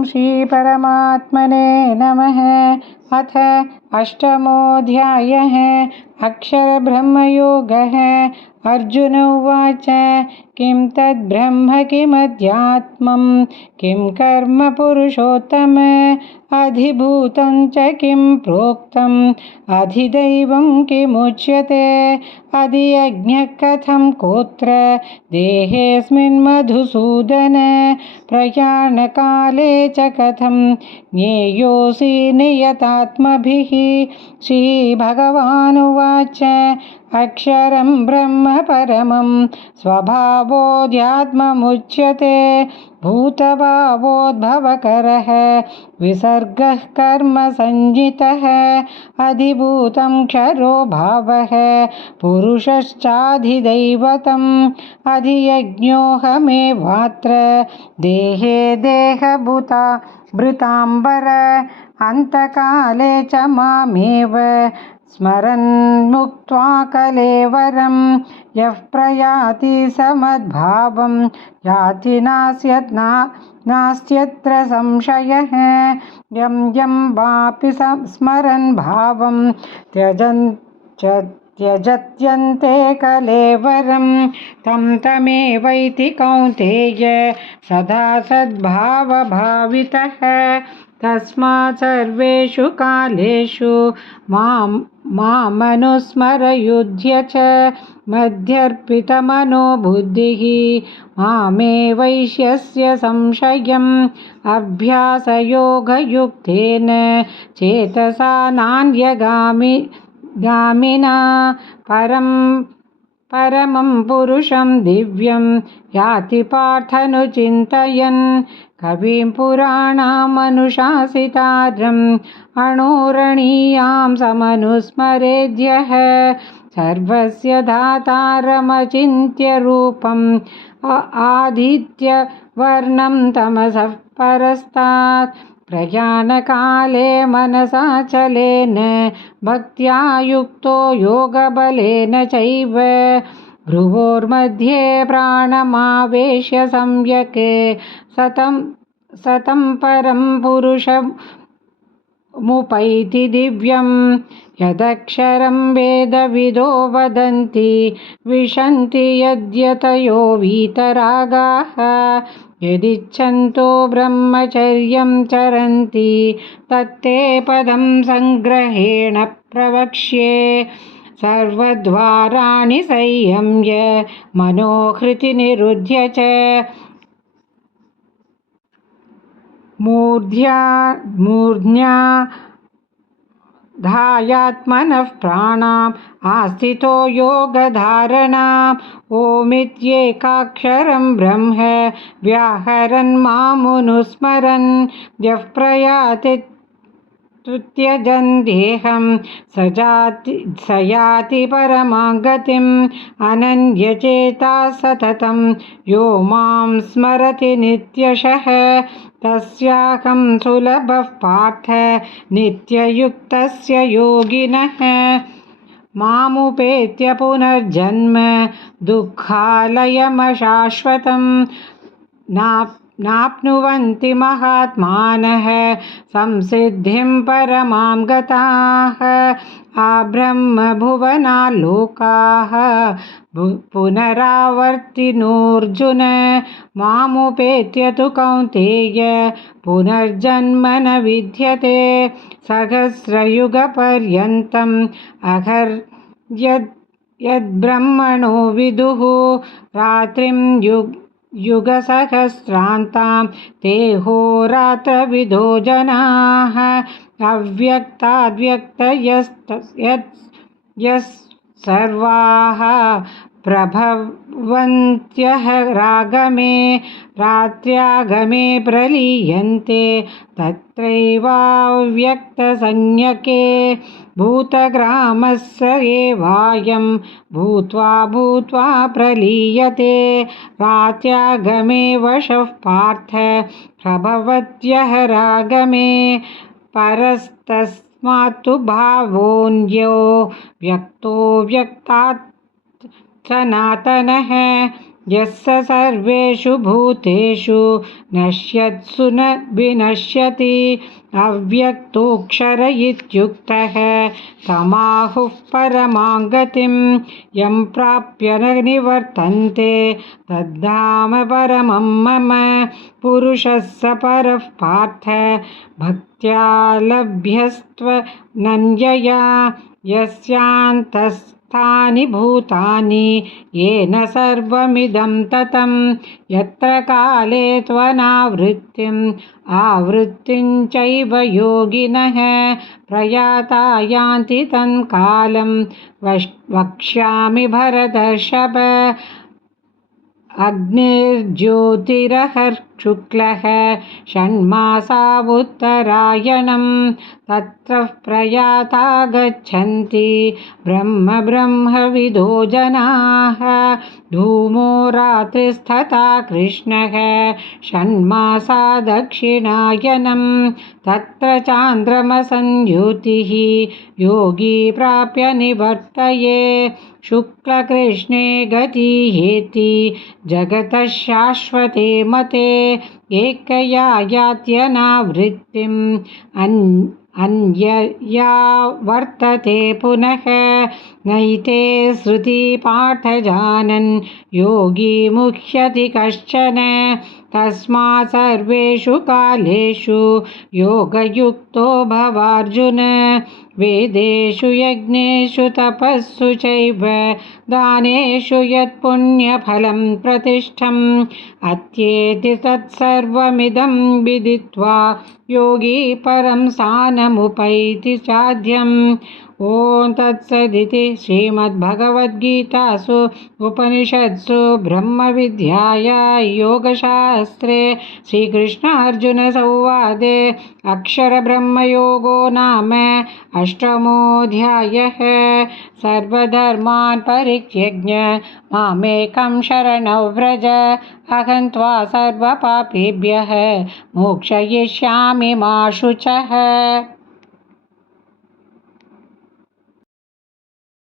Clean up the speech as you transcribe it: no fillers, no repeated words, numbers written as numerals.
ॐ श्रीपरमात्मने नमः। अथ अष्टमोऽध्यायः। अक्षरब्रह्मयोगः। अर्जुन उवाच किं तद्ब्रह्म किमध्यात्मं किं कर्म पुरुषोत्तम अधिभूतं च किं प्रोक्तम् अधिदैवं किमुच्यते अधियज्ञः कथं कोत्र देहेऽस्मिन् मधुसूदन प्रयाणकाले च कथं ज्ञेयोऽसि नियतात्मभिः। श्रीभगवानुवाच अक्षरं ब्रह्म परमं स्वभावोऽध्यात्ममुच्यते भूतभावोद्भवकरः विसर्गः कर्म संज्ञितः अधिभूतं क्षरो भावः पुरुषश्चाधिदैवतम् अधियज्ञोऽहमेवात्र देहे देहभृताम्बर अन्तकाले च मामेव स्मरन्मुक्त्वा कलेवरं यः प्रयाति समद्भावं याति नास्त्यत्र संशयः। यं यं वापि स्मरन् भावं त्यजत्यन्ते कलेवरं तं तमेवैति कौन्तेय सदा सद्भावभावितः। तस्मात् सर्वेषु कालेषु मामनुस्मरयुध्य च मध्यर्पितमनो बुद्धिः मामे वैश्यस्य संशयम् अभ्यासयोगयुक्तेन चेतसा नान्यगामिना परमं पुरुषं दिव्यं याति पार्थनुचिन्तयन् कविं पुराणामनुशासितारम् अणोरणीयां समनुस्मरेद्यः सर्वस्य धातारमचिन्त्य रूपम् आदित्यवर्णं तमसः परस्तात् प्रयाणकाले मनसाचलेन भक्त्या युक्तो योगबलेन चैव भ्रुवोर्मध्ये प्राणमावेश्य सम्यक् सतं परं पुरुषमुपैति दिव्यं यदक्षरं वेदविदो वदन्ति विशन्ति यद्यतयो वीतरागाः यदिच्छन्तो ब्रह्मचर्यं चरन्ति तत्ते पदं संग्रहेण प्रवक्ष्ये। सर्वद्वाराणि संयम्य मनोहृतिनिरुध्य च मूर्ध्या धायात्मनः प्राणाम् आस्थितो योगधारणाम् ओमित्येकाक्षरं ब्रह्म व्याहरन् मामनुस्मरन् यः प्रयाति त्यजन् देहं स याति परमां गतिम् अनन्यचेताः सततं यो मां स्मरति नित्यशः तस्याहं सुलभः पार्थ नित्ययुक्तस्य योगिनः मामुपेत्य पुनर्जन्म दुःखालयमशाश्वतं नाप्नुवन्ति महात्मानः संसिद्धिं परमां गताः आब्रह्मभुवनाल्लोकाः पुनरावर्तिनोऽर्जुन मामुपेत्य तु कौन्तेय पुनर्जन्म न विद्यते सहस्रयुगपर्यन्तम् यद्ब्रह्मणो विदुः रात्रिं युगसहस्रान्तां ते होरात्रविदो जनाः अव्यक्ताद्व्यक्तयः सर्वाः प्रभवन्त्यः रागमे रात्र्यागमे प्रलीयन्ते तत्रैवाव्यक्तसंज्ञके भूतग्रामस्य एवायं भूत्वा प्रलीयते रात्र्यागमे वशः पार्थ प्रभवत्यः रागमे परस्तस्मात्तु भावोऽन्यो व्यक्तो व्यक्तात् सनातनः यस्य सर्वेषु भूतेषु नश्यत्सु न विनश्यति अव्यक्तोऽक्षर इत्युक्तः तमाहुः परमां गतिं यं प्राप्य न निवर्तन्ते तद्धाम परमं मम पुरुषः स परः पार्थ भक्त्या लभ्यस्त्वनन्यया यस्यान्तस्थानि भूतानि येन सर्वमिदं ततं यत्र काले त्वनावृत्तिम् आवृत्तिं चैव योगिनः प्रयाता यान्ति तत्कालं वक्ष्यामि भरतर्षभ अग्निर्ज्योतिरहर्शुक्लः षण्मासावुत्तरायणं तत्र प्रयाता गच्छन्ति ब्रह्मविदो जनाः धूमो रात्रिस्तथा कृष्णः षण्मासा दक्षिणायनं तत्र चान्द्रमसंयुतिः योगी प्राप्य निवर्तये शुक्लकृष्णे गतिहेति जगतः शाश्वते मते एकया यात्यनावृत्तिम् अन्यया वर्तते पुनः नैते श्रुति पार्थ जानन् योगी मुह्यति कश्चन तस्मात् सर्वेषु कालेषु योगयुक्तो भवार्जुन वेदेषु यज्ञेषु तपस्सु चैव दानेषु यत्पुण्यफलं प्रतिष्ठम् अत्येति तत्सर्वमिदं विदित्वा योगी परं स्थानमुपैति चाद्यम् ॐ तत्सदिति श्रीमद्भगवद्गीतासु उपनिषत्सु ब्रह्मविद्यायां योगशास्त्रे श्रीकृष्णार्जुनसंवादे अक्षरब्रह्मयोगो नाम अष्टमोऽध्यायः सर्वधर्मान् परित्यज्य मामेकं शरणं व्रज अहं त्वा सर्वपापेभ्यः मोक्षयिष्यामि मा शुचः।